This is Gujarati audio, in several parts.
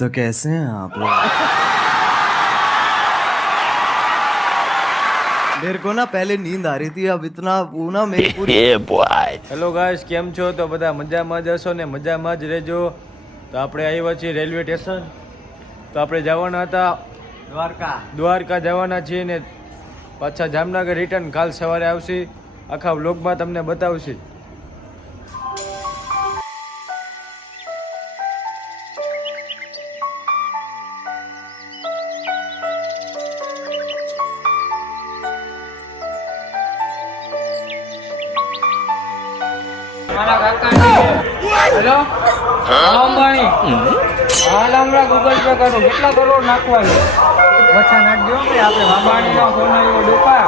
तो कैसे हैं आप लोग? मेरे को ना पहले नींद आ रही थी, अब इतना वो ना मेरी पूरी હેલો ગાઈસ, કેમ છો? તો બધા મજામાં જ હશો ને મજામાં જ રહેજો. તો આપણે આવ્યા છીએ રેલવે સ્ટેશન. તો આપણે જવાના હતા દ્વારકા જવાના છીએ ને પાછા જામનગર રિટર્ન કાલ સવારે આવશે. આખા વ્લોગમાં તમને બતાવશે. હેલો અંબાણી, હાલ હમણાં ગૂગલ પે કરું. કેટલા કરોડ નાખવા છે? ઓછા નાખજો કે આપણે અંબાણીનો ફોન આવ્યો ડોપા.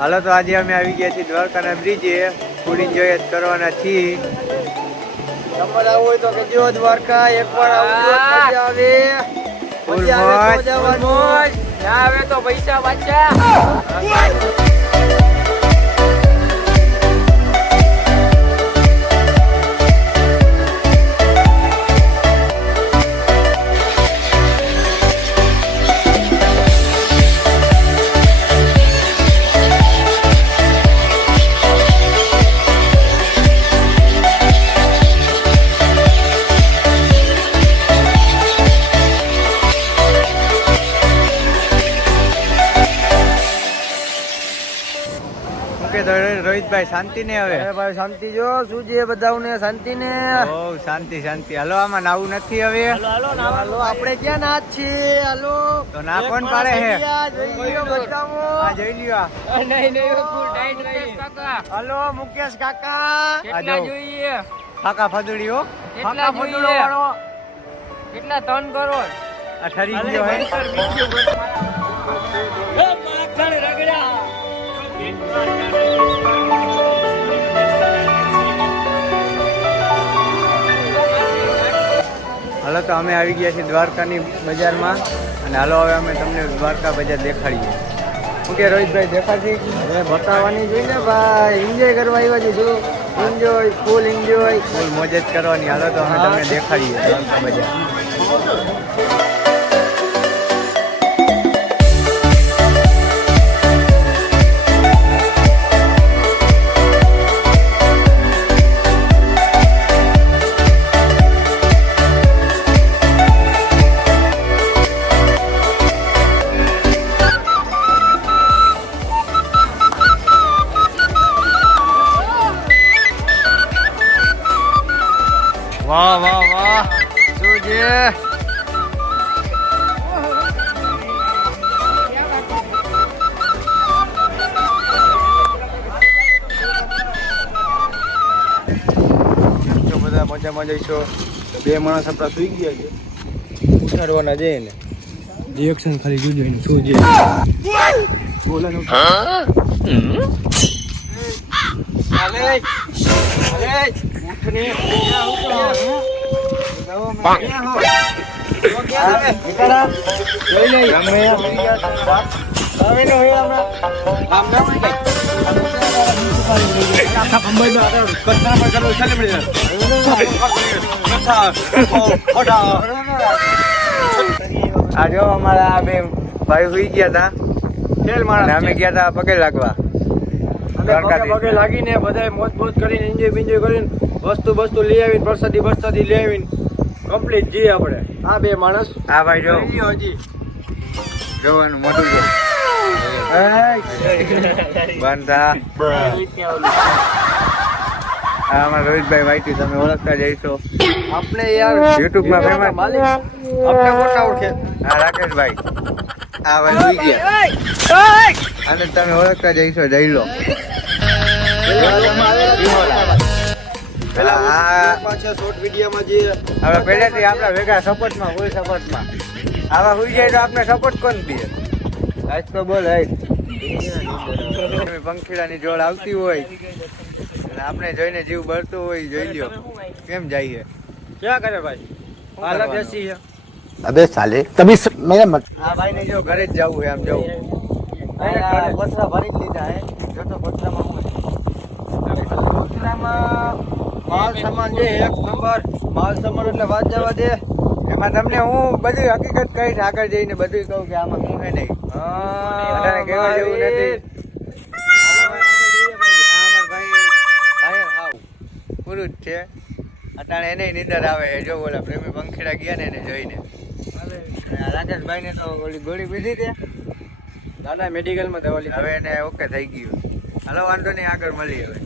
હાલો, તો આજે અમે આવી ગયા છીએ દ્વારકાના બ્રિજે. ફૂડ એન્જોય જ કરવાના છીએ. તમારે આવું હોય તો કે જો દ્વારકા એકવાર આવજો, મજા આવે. મજા આવે તો જવાનું. ના આવે તો પૈસા પાછા. રોહિતભાઈ શાંતિ ને હવે ભાઈ શાંતિ જો શું છે બધાને શાંતિ ને શાંતિ શાંતિ. હાલો, આમાં નાવું નથી હવે. હાલો આપણે ક્યાં નાચ છીએ? હાલો તો ના કોણ પાડે છે? જોઈ લ્યો. હાલો મુકેશ કાકા જોઈએ કાકા ફદુડીઓ કેટલા જોઈએ? કેટલા 3 કરોડ આ ઠરી ગયો હે. હાલો, તો અમે આવી ગયા છીએ દ્વારકાની બજારમાં. અને હાલો હવે અમે તમને દ્વારકા બજાર દેખાડીએ. શું કે રોહિતભાઈ, દેખાડશે? બતાવવાની જોઈએ ને ભાઈ. એન્જોય કરવા આવ્યા છે. જો એન્જોય, ફૂલ મોજ જ કરવાની. હાલો, તો અમે તમને દેખાડીએ દ્વારકા બજાર. વાહ વાહ વાહ, શું છે? બધા મજામાં જઈશો. 2 માણસ આપણા સુઈ ગયા છે, ઉઠાડવાના છે ને. રિએક્શન ખાલી જોજો એનું શું છે. બોલાનું આજે અમારા આ 2 ભાઈ સુઈ ગયા હતા. અમે ગયા હતા પગે લાગવા. પગે લાગીને બધા મોજ કરીને એન્જોય કરીને વસ્તુ લઈ આવીને પ્રસાદી લઈ આવીને કમ્પ્લીટ જઈએ આપણે. આ 2 માણસ. આ ભાઈ જો હજી જોવાનું મોટું છે. બંધા અમારા રોહિતભાઈ વાઈટી, તમે ઓળખતા જઈશો. આપણે યાર યુટ્યુબમાં ફેમસ માલિક આપણે મોટા ઓળખે. હા, રાકેશભાઈ. આ ભાઈ સુઈ ગયા અને તમે ઓળખતા જઈશો. જઈ લો. પહેલેથી આપણા ભેગા સપોર્ટમાં, ફૂલ સપોર્ટમાં. આવા સુઈ જાય તો આપણે સપોર્ટ કોણ દે? આજ તો બોલ. પંખીડાની જોડ આવતી હોય આપણે જોઈને જીવ બળતો હોય. જોઈ લ્યો કેમ જાય. ક્યાં કરે ભાઈ? પાલક એસી છે. अबे साले तभी मेरा मत આ ભાઈ ને જો ઘરે જ જવું આમ જવું પથરા ભરી જ લીધા હે જો તો પથરામાં હું પથરામાં માલ સામાન છે એક નંબર. માલ સમર એટલે વાત જવા દે. એમાં તમને હું બધી હકીકત કહીશ આગળ જઈને બધું કહું કે આમાં શું છે નહીં. બધાને કહેવા જેવું નથી. પૂરું જ છે. અટાણે એને નીંદર આવે છે. જો ઓલા પ્રેમી પંખીડા ગયા ને એને જોઈને. રાકેશભાઈ ને તો ઓલી ગોળી પીધી છે. દાદા મેડિકલમાં દવા લીધી. હવે એને ઓકે થઈ ગયું. હાલો વાંધો નહીં, આગળ મળીએ હવે.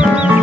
Thank you.